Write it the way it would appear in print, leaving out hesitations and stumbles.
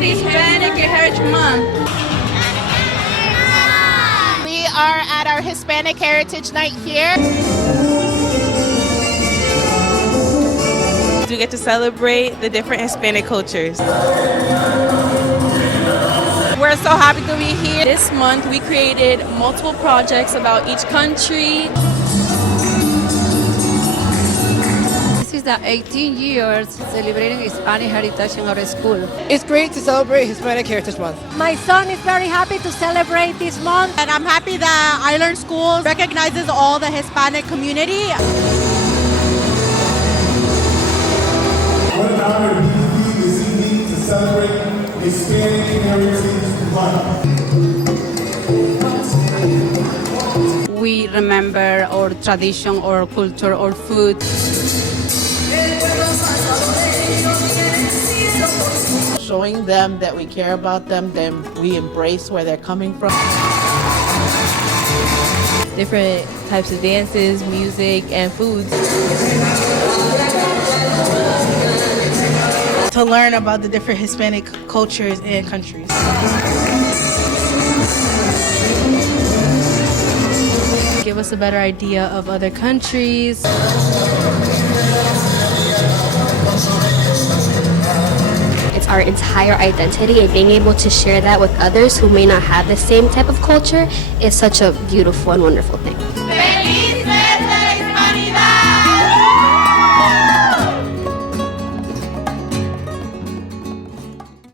Happy Hispanic Heritage Month. We are at our Hispanic Heritage Night here. We get to celebrate the different Hispanic cultures. We're so happy to be here. This month we created multiple projects about each country. This is the 18 years celebrating Hispanic heritage in our school. It's great to celebrate Hispanic Heritage Month. My son is very happy to celebrate this month. And I'm happy that iLearn School recognizes all the Hispanic community. What an honor to be this evening to celebrate Hispanic Heritage Month. We remember our tradition, our culture, our food. Showing them that we care about them, then we embrace where they're coming from. Different types of dances, music, and foods. To learn about the different Hispanic cultures and countries. Give us a better idea of other countries. It's our entire identity, and being able to share that with others who may not have the same type of culture is such a beautiful and wonderful thing.